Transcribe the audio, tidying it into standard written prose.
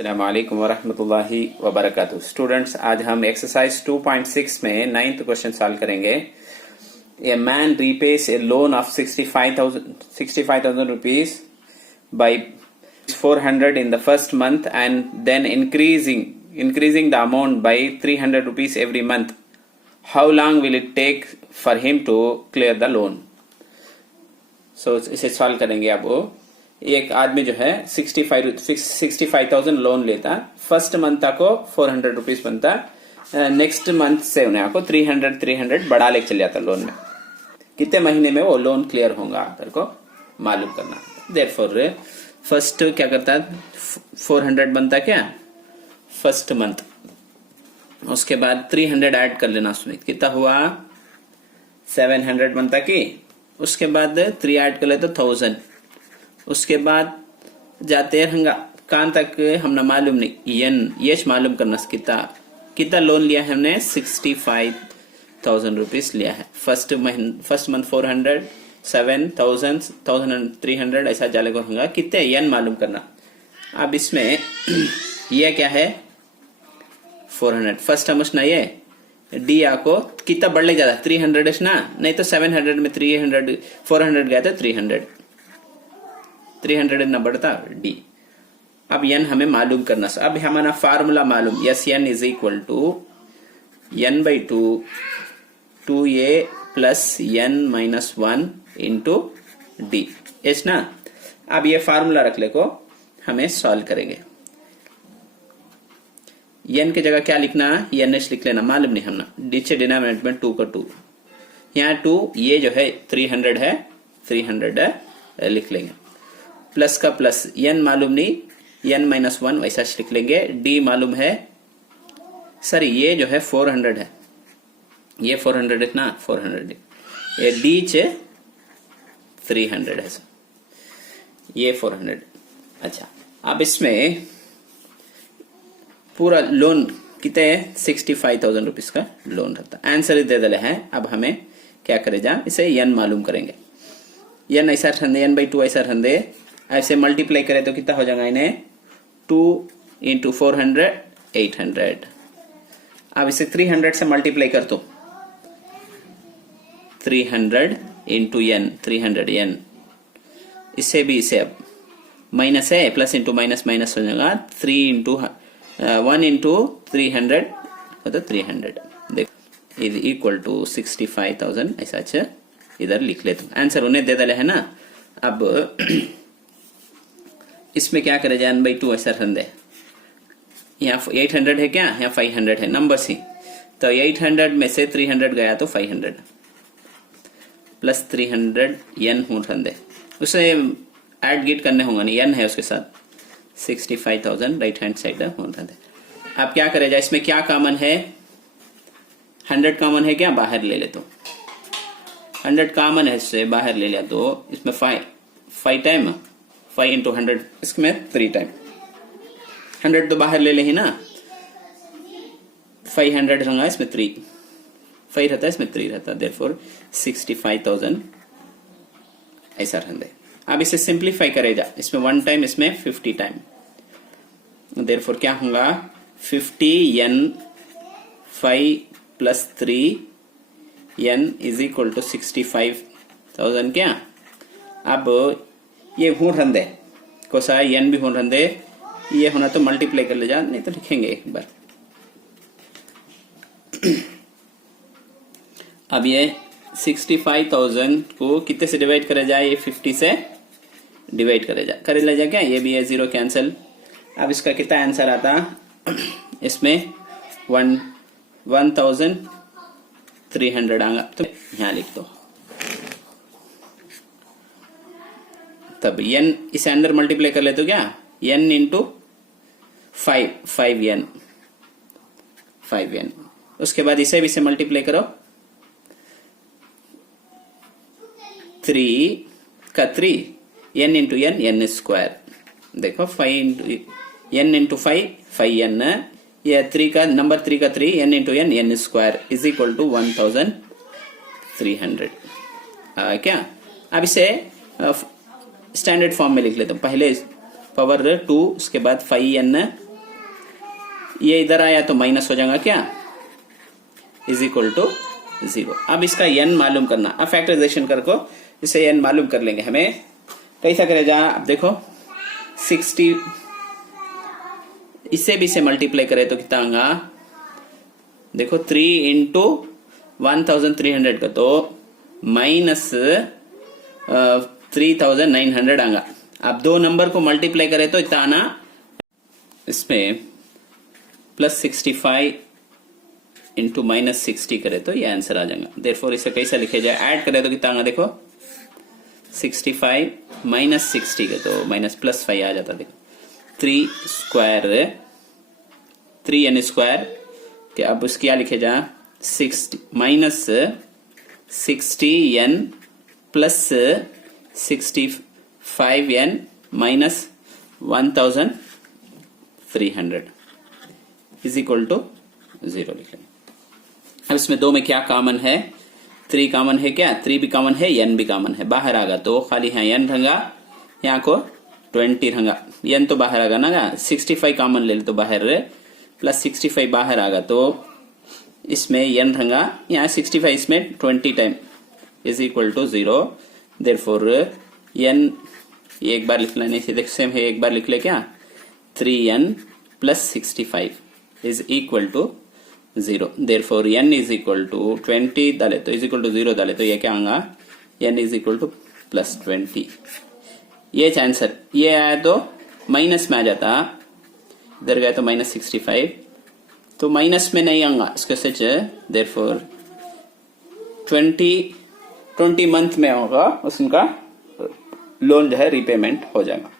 अस्सलाम वालेकुम वरहमतुल्लाहि वबरकातुहू। स्टूडेंट्स, आज हम एक्सरसाइज 2.6 में 9th क्वेश्चन सॉल्व करेंगे। A man repays a loan of 65,000 rupees by 400 in the first month and then increasing the amount by 300 rupees every month. How long will it take for him to clear the loan? So इसे solve करेंगे। अब वो एक आदमी जो है 65,000 loan लेता, first month को 400 रुपीज बनता, नेक्स्ट मंथ से उन्हें आपको 300 बढ़ा लेके चल जाता लोन में। कितने महीने में वो लोन क्लियर होगा तेरे को मालूम करना। देयरफॉर फर्स्ट क्या करता है, 400 बनता क्या फर्स्ट मंथ, उसके बाद 300 ऐड कर लेना, उसमें कितना हुआ 700 बनता की, उसके बाद 3 ऐड कर ले तो 1000, उसके बाद जाते रहेंगे कहां तक हमने मालूम नहीं, यश मालूम करना कितना लोन लिया है हमने 65,000 रुपीज लिया है। फर्स्ट मंथ 400, 7,000, 1,300 ऐसा जाले को होगा, कितने यन मालूम करना। अब इसमें यह क्या है 400, फर्स्ट हम उसना ये डी आपको कितना बढ़ ले जाता 300 ना, नहीं तो 700 में 300 400 गया था 300 ना बढ़ता डी। अब यन हमें मालूम करना। अब हमारा फार्मूला मालूम, S n is equal to n/2 2a plus n-1 into D, S ना। अब ये फार्मूला रख ले को हमें सॉल्व करेंगे। n की जगह क्या लिखना, ns लिख लेना, मालूम नहीं हमने, नीचे डिनोमिनेटर में 2 का 2, यहाँ 2, ये जो है 300 है, 300 लिख लेंगे, प्लस का प्लस, n मालूम नहीं, n-1 वैसा लिख लेंगे, d मालूम है, सर ये जो है 400 है, ये 400 है ना, 400 ये d चे 300 है सर, ये 400। अच्छा, अब इसमें पूरा लोन कितने 65,000 रुपीज का लोन रहता, आंसर दे दले हैं। अब हमें क्या करे जा, इसे n मालूम करेंगे, n ऐसा ठंडे n/2 ऐसा ठंडे, ऐसे मल्टीप्लाई करें तो कितना हो जाएगा इन्हें 2 × 400 800। अब इसे 300 से मल्टीप्लाई कर तो 300 × n 300 n, इससे भी इसे अब माइनस है, प्लस इंटू माइनस माइनस हो जाएगा, 1 × 300 मतलब 300 देखो इज इक्वल टू 65,000 ऐसा। अच्छा इधर लिख ले, तो आंसर उन्हें दे दले है ना। अब इसमें क्या करे जाए, n/2 ऐसा रंदे, यहाँ 800 है क्या, यहाँ 500 है, नंबर सी, तो 800 में से 300 गया तो 500 प्लस 300 n हो रंदे, उसे ऐड गिट करने होंगे नहीं, n है उसके साथ 65,000 राइट हैंड साइड हो रंदे। अब क्या करे जाए, इसमें क्या कॉमन है, 100 कॉमन है क्या, बाहर ले ले तो 100 कॉमन है, इससे बाहर ले लिया तो इसमें 5 टाइम 5 × 100, इसमें 3 टाइम 100 तो बाहर ले ले ही ना, 500 रहूंगा, इसमें 3 5 रहता है, इसमें 3 रहता है, देयरफॉर 65,000 ऐसा रहते। अब इसे सिंप्लीफाई करेगा, इसमें 1 टाइम, इसमें 50 टाइम, देयरफॉर क्या होगा 50 n 5 plus 3 n is equal to 65,000 क्या। अब ये हो रंदे कोसा n भी हो रंदे, ये होना तो मल्टीप्लाई कर ले जा, नहीं तो लिखेंगे एक बार। अब ये 65,000 को कितने से डिवाइड करे जाए, ये 50 से डिवाइड करे ले जा क्या, ये भी है 0 कैंसिल। अब इसका कितना आंसर आता, इसमें 1,300 आएगा, तो यहाँ लिख दो। तब n इसे अंदर मल्टीप्लाई कर ले तो क्या, n × 5n, उसके बाद इसे भी से मल्टीप्लाई करो, 3 का 3 n × n स्क्वायर, देखो 5 × 5n, ये 3 का नंबर 3 का 3 n × n square is equal to 1,300 क्या। अब इसे स्टैंडर्ड फॉर्म में लिख लेता हूं, पहले पावर 2, उसके बाद 5n ये इधर आया तो माइनस हो जाएगा क्या, इज इक्वल टू 0। अब इसका n मालूम करना, अब फैक्टराइजेशन करको इसे n मालूम कर लेंगे। हमें कैसा करे जा, अब देखो 60 इससे भी से मल्टीप्लाई करे तो कितना आएगा, देखो 3 इंटू 1300 का तो माइनस 3900 आएगा। अब दो नंबर को मल्टीप्लाई करे तो इतना आना, इसमें प्लस 65 इंटू माइनस 60 करे तो ये आंसर आ जाएगा। देयरफॉर इसे कैसा लिखे जाए, ऐड करे तो कितना आएगा, देखो 65 माइनस 60 के तो माइनस प्लस 5 आ जाता। देखो 3 स्क्वायर 3n स्क्वायर के, अब उसकी क्या लिखे जा, 60 minus 60n plus 65n minus 1300 is equal to 0 लिख लेंगे। अब इसमें दो में क्या कॉमन है, 3 कॉमन है क्या, 3 भी कॉमन है, n भी कॉमन है। बाहर आगा तो खाली है n रहेगा, यहाँ को 20 रहेगा, n तो बाहर आगा ना, 65 कॉमन ले ले तो बाहर प्लस 65 बाहर आगा तो इसमें n रहेगा, यहाँ 65 इसमें 20 time is equal to 0। Therefore n एक बार लिख लेने से सेम है, एक बार लिख ले क्या, 3n plus 65 is equal to 0। Therefore n is equal to 20 डाले तो इज इक्वल टू 0 डाले तो ये क्या आएगा, n is equal two plus 20। ये आंसर, ये आया तो माइनस में आ जाता, इधर गया तो माइनस 65 तो माइनस में नहीं आऊंगा इसके सच। देयरफॉर 20 मंथ में होगा उसका लोन जो है रीपेमेंट हो जाएगा।